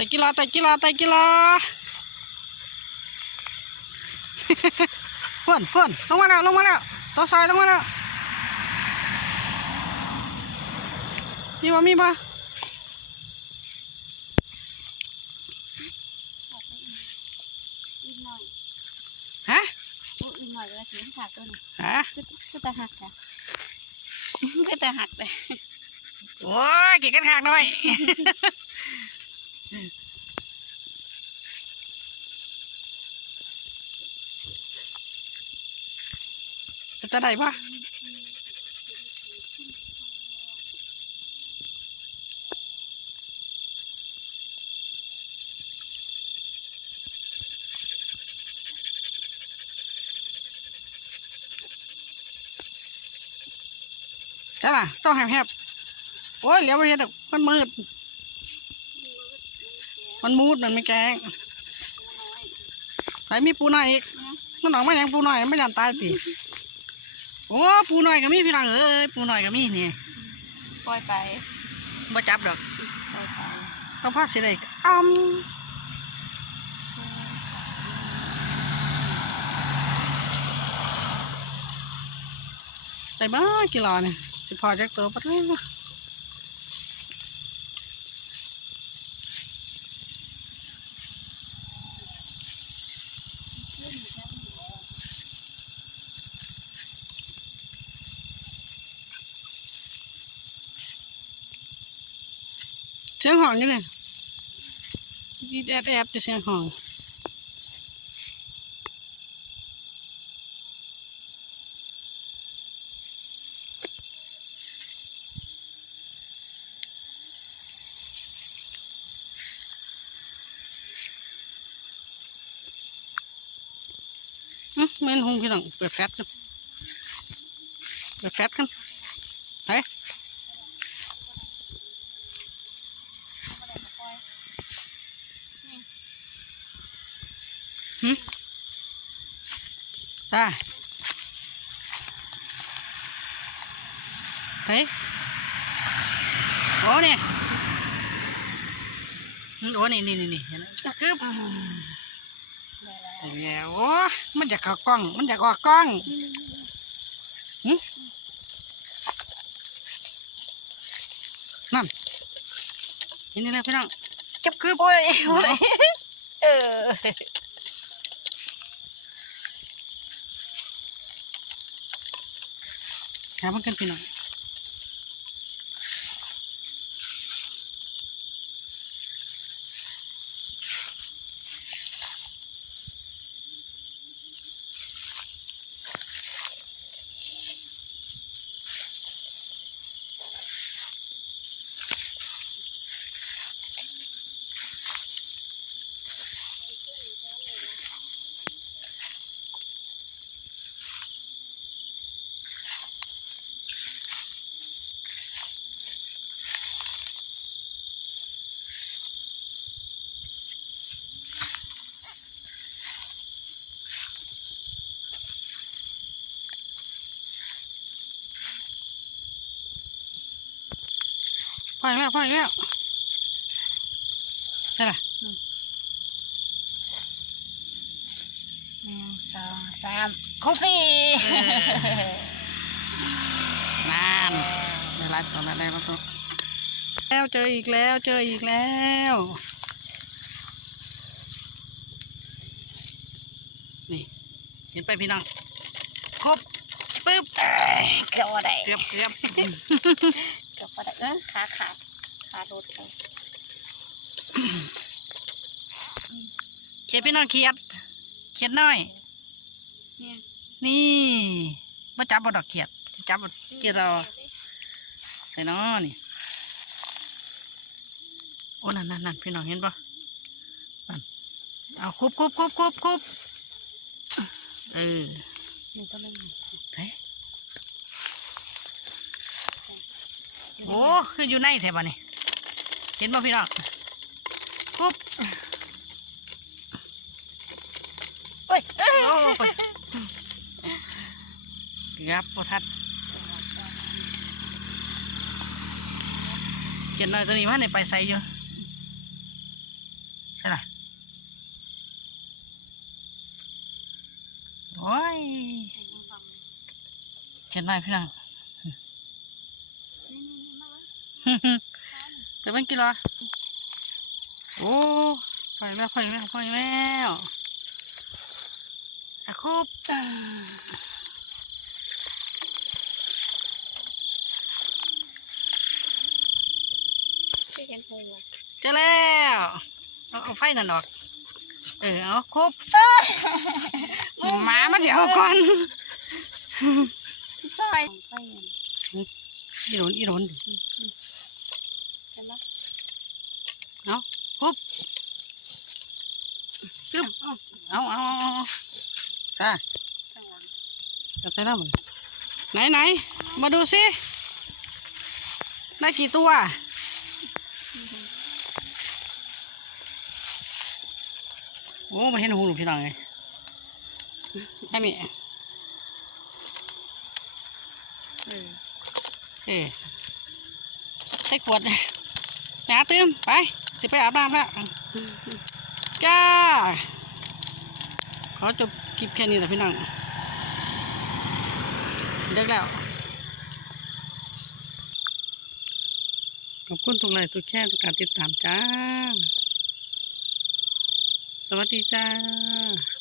ต่กีฬาแต่กีฬาแต่กีฬาเพื่อนเพื่อนลงมาแล้วลงมาแล้วตัวซอยลงมาแล้วมีบ่มีบ่อีกหน่อยฮะอ้อีหน่อยก็ถึงขาดตัวหนึงฮะก็แต่หักจ้ะก็แต่หักเลยโอ้ยเกี่กันขากหน่อย จะได้ปะใช่ป่ะต้องแหบๆโอ้ยเหลียวไปเห็นมันมืด มันมูดมันไม่แกงไหนมีปูหน่อยอีกมันออกมาอย่างปูหน่อยไม่ยันตายสิโอ้ปูหน่อยก็มีพี่น้องเอ้ยปูหน่อยก็มีนี่ปล่อยไปบ่จับดอกปล่อยไปต้องพาสิได้อ้ํใส่บ้ากี่ลอเนี่ยสิพอจักตัวปะทุ เสียงห้องอยู่เนี่ยยีแอดแอดจะเสียงห้องอื้อแม่นหงพี่น้องเปิดแฟตกันเปิดแฟตกันไป จ้าเฮ้ยโอ้เนี่ยอืมโอ้นี่นี่นี่นี่เห็นไหมกึ๊บเดี๋ยวโอ้มันจะเข้ากล้อง มันจะออกกล้องหึนั่นเห็นนี่เลยพี่น้องจับกึ๊บโอ้ยเออ หามันกันพี่น้อง ออีกแล้วพออีกแล้วใช่ละหนึ่งสองสามของสี่นานเวลาตอนอะไรมาตัวแล้วเจออีกแล้วเจออีกแล้วนี่เห็นไปพี่น้องครบปึ๊บเอ้ยเกือบอะไรเกือบเกือบ เกือบอะไรเออขาขาดขาโดดไปเขียดพี่น้องเขียดเขียดน้อย เนี่ยนี่มาจับบ่ดอกเขียดสิจับบ่เขียดเราใส่น้อนี่โอ้นั่นนั่นนั่นพี่น้องเห็นปะนั่นเอาคุบคุบคุบคุบคุบเออนี่ก็ไม่มีเฮ้ โอ้คืออยู่ในแถบนี่เห็นป่พี่น้องคุบเอ้ยเอ้ยโอ้ไปเกือบพอทัดเขียนหน่อยตัวนี้ว่าในไปใส่อยู่ช่ล่ะโอ้ยเจ็ดหน่อยพี่น้อง เดี๋ยวเป็นกี่รอโอ้ไปแล้วไปแล้วไปแล้วอะคุบที่เห็นหงส์เจอแล้วเอาเอาไฟนั่นออก เออเอาคุบหมามาเดี๋ยวก่อนซอยไปอีโดนอีโดนใช่ไหม เอาคุบกึบเอาเอาเอาเอาจ้าข้างหลังจับใส่น้ำมันไหนไหนมาดูสิได้กี่ตัวโอ้มาเห็นหูหนูพี่น้องเลยไอ้เมีอืมเออใส่ขวดหนาตื้มไป สิไปอาบน้ำแล้วจ้าขอจบคลิปแค่นี้แหละพี่น้องเด็กแล้ว ขอบคุณทุกไลค์ทุกแชร์ทุกการติดตามจ้า สวัสดีจ้า